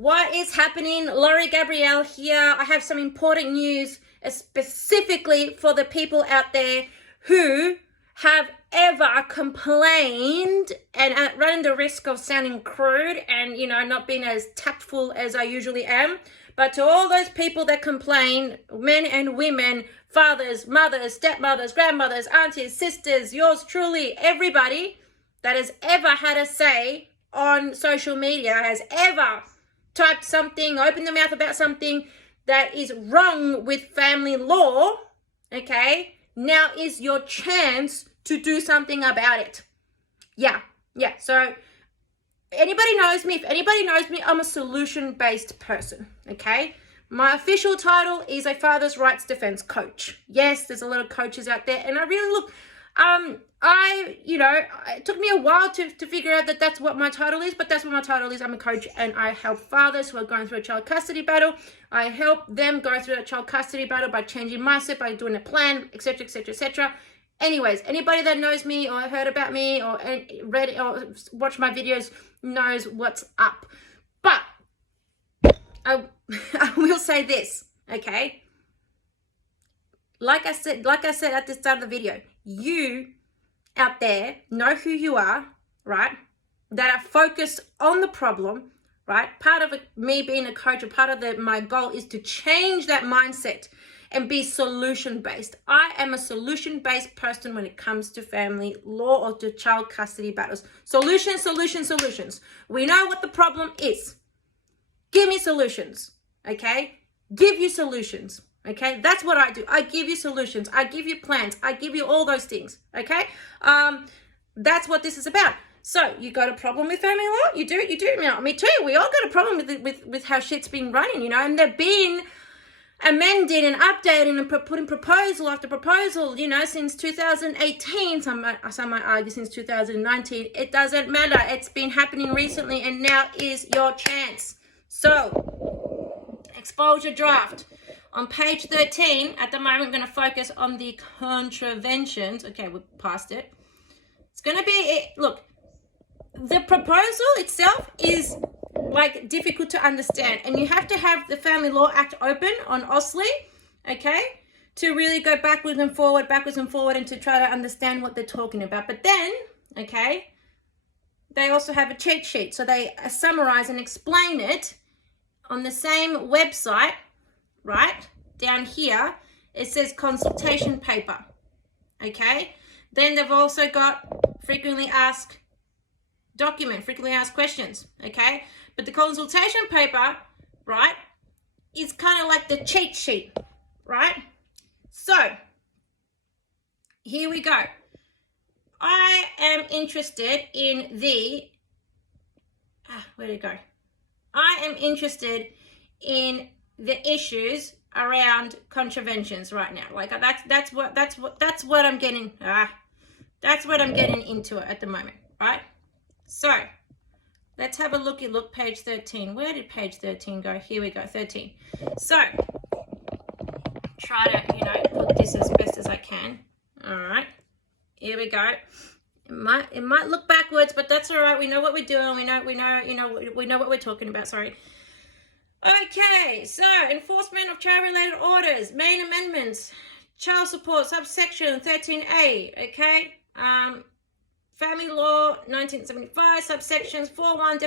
What is happening? Laurie Gabrielle here. I have some important news specifically for the people out there who have ever complained and running the risk of sounding crude and, not being as tactful as I usually am. But to all those people that complain, men and women, fathers, mothers, stepmothers, grandmothers, aunties, sisters, yours truly, everybody that has ever had a say on social media, has ever typed something, opened their mouth about something that is wrong with family law, okay, now is your chance to do something about it. Yeah. So if anybody knows me, I'm a solution-based person, okay? My official title is a father's rights defense coach. Yes, there's a lot of coaches out there, and I really look, it took me a while to figure out that that's what my title is, but that's what my title is. I'm a coach, and I help fathers who are going through a child custody battle. I help them go through a child custody battle by changing mindset, by doing a plan, etc., etc., etc. Anyways, anybody that knows me or heard about me or read or watched my videos knows what's up. But I will say this, okay? Like I said at the start of the video, you out there know who you are, right? That are focused on the problem, right? Part of me being a coach, or part of my goal is to change that mindset and be solution-based. I am a solution-based person when it comes to family law or to child custody battles. Solutions. We know what the problem is. Give me solutions, okay? Give you solutions. Okay, that's what I do. I give you solutions. I give you plans. I give you all those things. Okay, that's what this is about. So you got a problem with family law? You do. Me too. We all got a problem with how shit's been running, and they've been amending and updating and putting proposal after proposal, since 2018. Some might argue since 2019. It doesn't matter. It's been happening recently, and now is your chance. So, exposure draft. On page 13, at the moment, I'm going to focus on the contraventions. Okay, we're past it. It's going to be, look, the proposal itself is difficult to understand. And you have to have the Family Law Act open on Ausly, okay, to really go backwards and forward, and to try to understand what they're talking about. But then, okay, they also have a cheat sheet. So they summarize and explain it on the same website. Right down here, it says consultation paper. Okay, then they've also got frequently asked questions. Okay, but the consultation paper, right, is kind of like the cheat sheet, right? So here we go. I am interested in the where'd it go? I am interested in the issues around contraventions right now. That's what I'm getting. That's what I'm getting into it at the moment, right? So let's have a look. Look, page 13. Where did page 13 go? Here we go, 13. So try to put this as best as I can. All right, here we go. It might look backwards, but that's all right. We know what we're doing. We know what we're talking about. Sorry. Okay, so enforcement of child-related orders, main amendments, child support, subsection 13A, okay? Family law, 1975, subsections 4.1,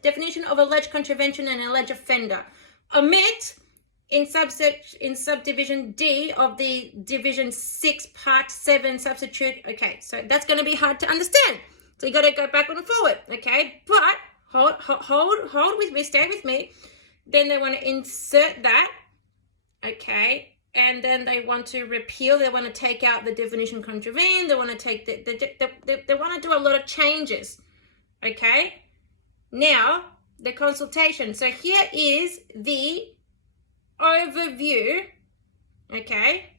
definition of alleged contravention and alleged offender. Omit in subdivision D of the division 6, part 7, substitute. Okay, so that's going to be hard to understand. So you got to go backward and forward, okay? But hold with me, stay with me. Then they want to insert that, okay, and then they want to repeal. They want to take out the definition contravene. They want to take they want to do a lot of changes, okay. Now the consultation. So here is the overview, okay.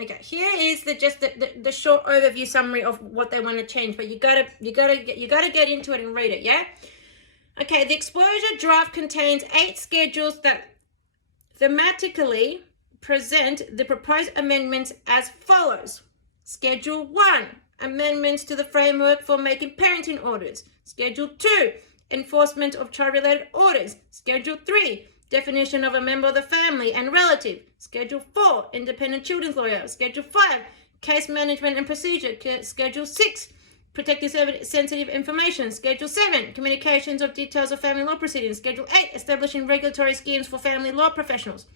Okay, here is the short overview summary of what they want to change, but you gotta get into it and read it, yeah? Okay, the exposure draft contains 8 schedules that thematically present the proposed amendments as follows. Schedule 1, amendments to the framework for making parenting orders. Schedule 2, enforcement of child-related orders. Schedule 3, definition of a member of the family and relative. Schedule 4, independent children's lawyer. Schedule 5, case management and procedure. Schedule 6, protecting sensitive information. Schedule 7, communications of details of family law proceedings. Schedule 8, establishing regulatory schemes for family law professionals.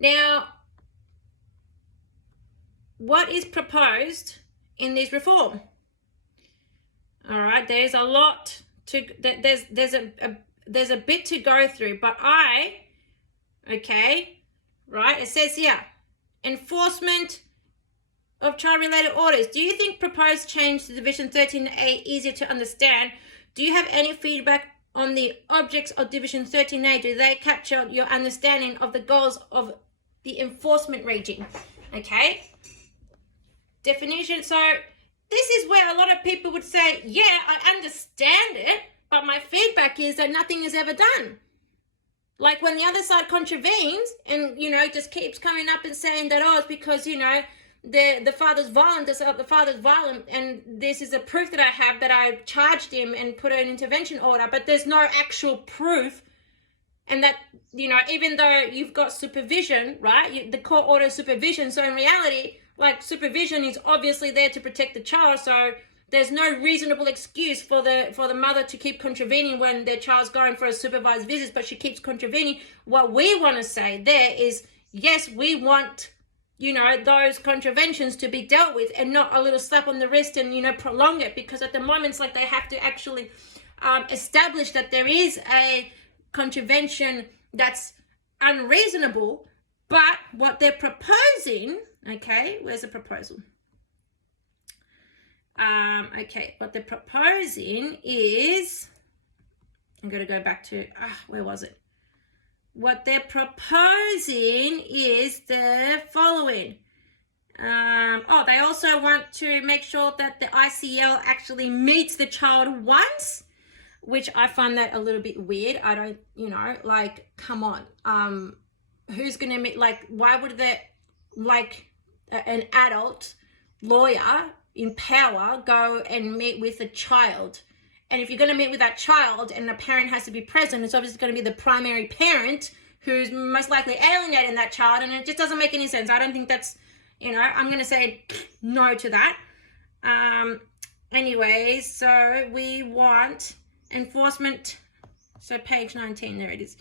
Now, what is proposed in this reform? All right, there's a lot to, there's a bit to go through, but okay, right, it says here, enforcement of child-related orders. Do you think proposed change to Division 13A easier to understand? Do you have any feedback on the objects of Division 13A? Do they capture your understanding of the goals of the enforcement regime? Okay, definition. So this is where a lot of people would say, yeah, I understand it, but my feedback is that nothing is ever done. Like when the other side contravenes and, just keeps coming up and saying that, oh, it's because, the father's violent, the father's violent, and this is a proof that I have that I charged him and put an intervention order, but there's no actual proof. And that, even though you've got supervision, right, the court orders supervision, so in reality, like, supervision is obviously there to protect the child, so there's no reasonable excuse for the mother to keep contravening when their child's going for a supervised visit, but she keeps contravening. What we want to say there is, yes, we want, those contraventions to be dealt with and not a little slap on the wrist and, prolong it, because at the moment it's like they have to actually establish that there is a contravention that's unreasonable, but what they're proposing, okay, where's the proposal? Okay, what they're proposing is, I'm going to go back to, where was it? What they're proposing is the following. They also want to make sure that the ICL actually meets the child once, which I find that a little bit weird. I don't, come on. Who's going to meet, why would an adult lawyer in power go and meet with a child? And if you're going to meet with that child and the parent has to be present, it's obviously going to be the primary parent who's most likely alienating that child, and it just doesn't make any sense. I don't think that's, I'm going to say no to that. Anyways, so we want enforcement. So page 19, there it is.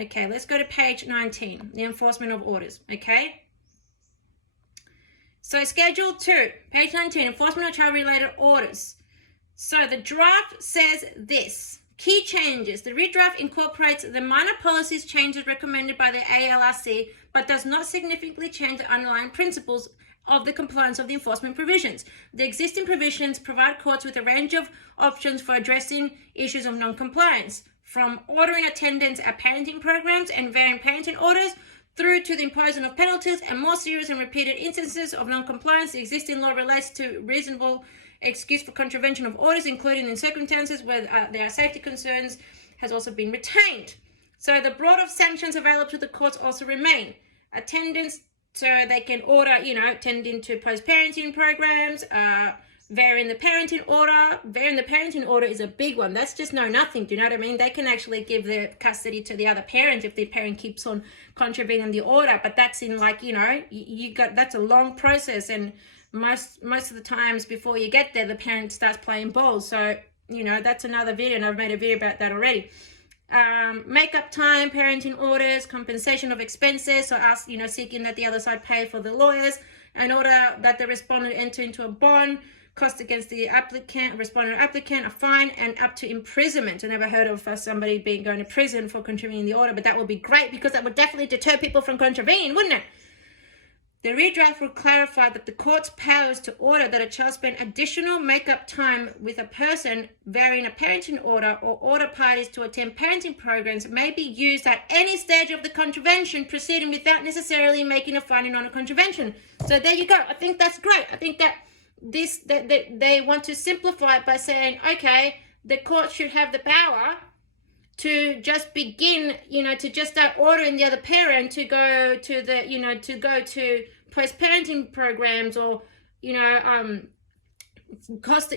Okay, let's go to page 19, the enforcement of orders, okay? So Schedule 2, page 19, enforcement of child-related orders. So the draft says this. Key changes. The redraft incorporates the minor policies changes recommended by the ALRC, but does not significantly change the underlying principles of the compliance of the enforcement provisions. The existing provisions provide courts with a range of options for addressing issues of non-compliance, from ordering attendance at parenting programs and varying parenting orders, through to the imposition of penalties and more serious and repeated instances of non-compliance. The existing law relates to reasonable excuse for contravention of orders, including in circumstances where there are safety concerns, has also been retained. So the broad of sanctions available to the courts also remain. Attendance, so they can order, attending to post-parenting programs, varying the parenting order. Varying the parenting order is a big one. That's just nothing. Do you know what I mean? They can actually give the custody to the other parent if the parent keeps on contravening the order. But that's in that's a long process, and most of the times before you get there, the parent starts playing ball. So that's another video, and I've made a video about that already. Make-up time, parenting orders, compensation of expenses. So seeking that the other side pay for the lawyers, in order that the respondent enter into a bond, cost against the applicant, respondent or applicant, a fine, and up to imprisonment. I never heard of somebody going to prison for contravening the order, but that would be great, because that would definitely deter people from contravening, wouldn't it? The redraft will clarify that the court's powers to order that a child spend additional make-up time with a person varying a parenting order, or order parties to attend parenting programs, may be used at any stage of the contravention proceeding without necessarily making a finding on a contravention. So there you go. I think that's great. I think that they want to simplify it by saying, okay, the court should have the power to just begin, to just start ordering the other parent to go to to post-parenting programs, or, cost,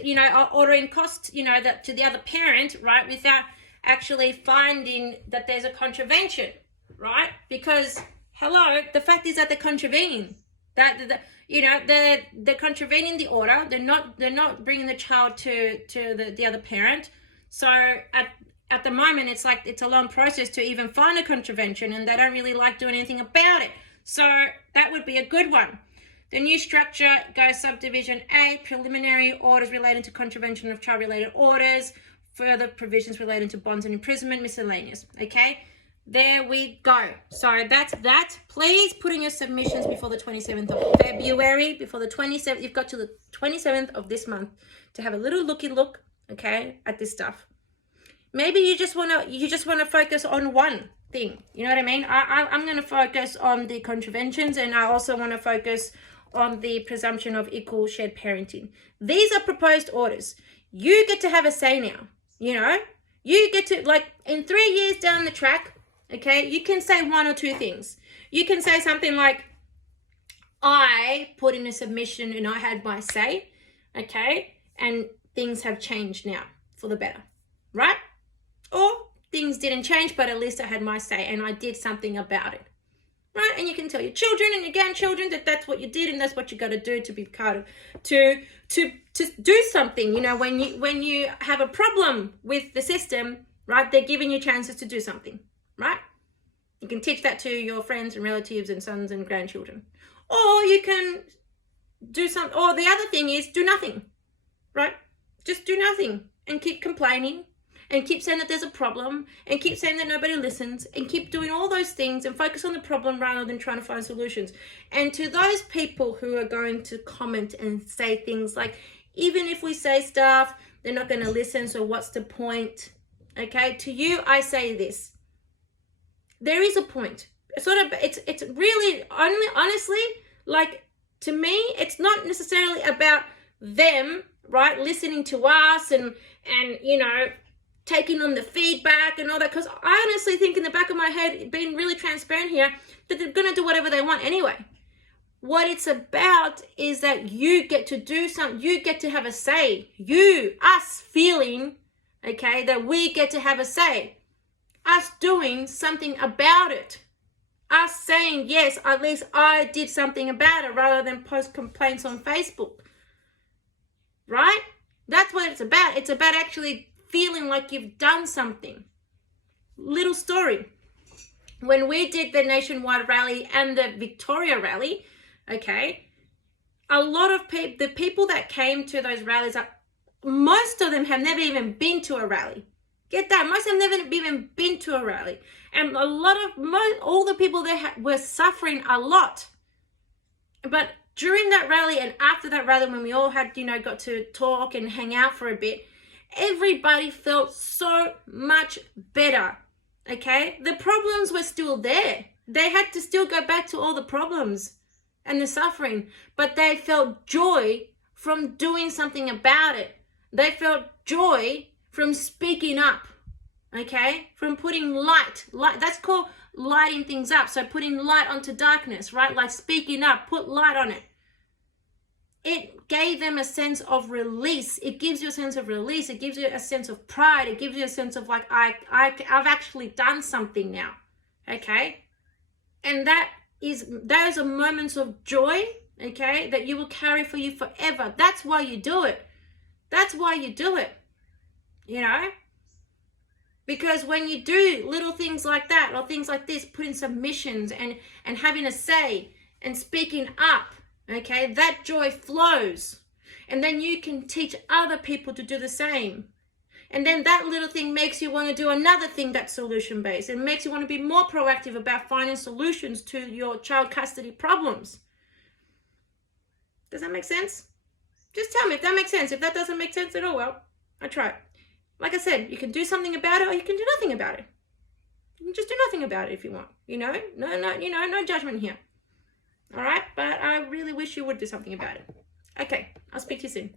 ordering cost, that to the other parent, right, without actually finding that there's a contravention, right? Because hello, the fact is that they're contravening they're contravening the order. They're not bringing the child to the other parent. So at the moment, it's like it's a long process to even find a contravention, and they don't really like doing anything about it. So that would be a good one. The new structure goes subdivision A, preliminary orders relating to contravention of child-related orders, further provisions relating to bonds and imprisonment, miscellaneous. Okay, there we go. So that's that. Please put in your submissions before the 27th of February. Before the 27th, you've got to the 27th of this month to have a little look, okay, at this stuff. Maybe you just want to focus on one thing. You know what I mean? I'm going to focus on the contraventions, and I also want to focus on the presumption of equal shared parenting. These are proposed orders. You get to have a say now. You get to, like, in 3 years down the track, okay, you can say one or two things. You can say something like, I put in a submission and I had my say, okay, and things have changed now for the better, right? Or things didn't change, but at least I had my say and I did something about it, right? And you can tell your children and your grandchildren that that's what you did and that's what you got to do to be kind of to do something. When you have a problem with the system, right? They're giving you chances to do something, right? You can teach that to your friends and relatives and sons and grandchildren, or you can do something. Or the other thing is do nothing, right? Just do nothing and keep complaining. And keep saying that there's a problem, and keep saying that nobody listens, and keep doing all those things and focus on the problem rather than trying to find solutions. And to those people who are going to comment and say things like, even if we say stuff, they're not going to listen, so what's the point? Okay, to you, I say this. There is a point. It's really, honestly, like, to me, it's not necessarily about them, right, listening to us and taking on the feedback and all that, because I honestly think in the back of my head, being really transparent here, that they're going to do whatever they want anyway. What it's about is that you get to do something, you get to have a say. Us feeling, okay, that we get to have a say. Us doing something about it. Us saying, yes, at least I did something about it, rather than post complaints on Facebook. Right? That's what it's about. It's about actually feeling like you've done something. Little story. When we did the nationwide rally and the Victoria rally, okay, a lot of the people that came to those rallies, most of them have never even been to a rally. Get that? Most have never even been to a rally. And all the people there were suffering a lot. But during that rally and after that rally, when we all had, got to talk and hang out for a bit, everybody felt so much better, okay? The problems were still there. They had to still go back to all the problems and the suffering, but they felt joy from doing something about it. They felt joy from speaking up, okay? From putting light, that's called lighting things up. So putting light onto darkness, right? Like speaking up, put light on it. It gave them a sense of release. It gives you a sense of release. It gives you a sense of pride. It gives you a sense of like, I've actually done something now, okay? And those are moments of joy, okay, that you will carry for you forever. That's why you do it. That's why you do it, Because when you do little things like that or things like this, putting submissions and having a say and speaking up, okay, that joy flows. And then you can teach other people to do the same. And then that little thing makes you want to do another thing that's solution-based. It makes you want to be more proactive about finding solutions to your child custody problems. Does that make sense? Just tell me if that makes sense. If that doesn't make sense at all, well, I tried. Like I said, you can do something about it or you can do nothing about it. You can just do nothing about it if you want. No judgment here. All right, but I really wish you would do something about it. Okay, I'll speak to you soon.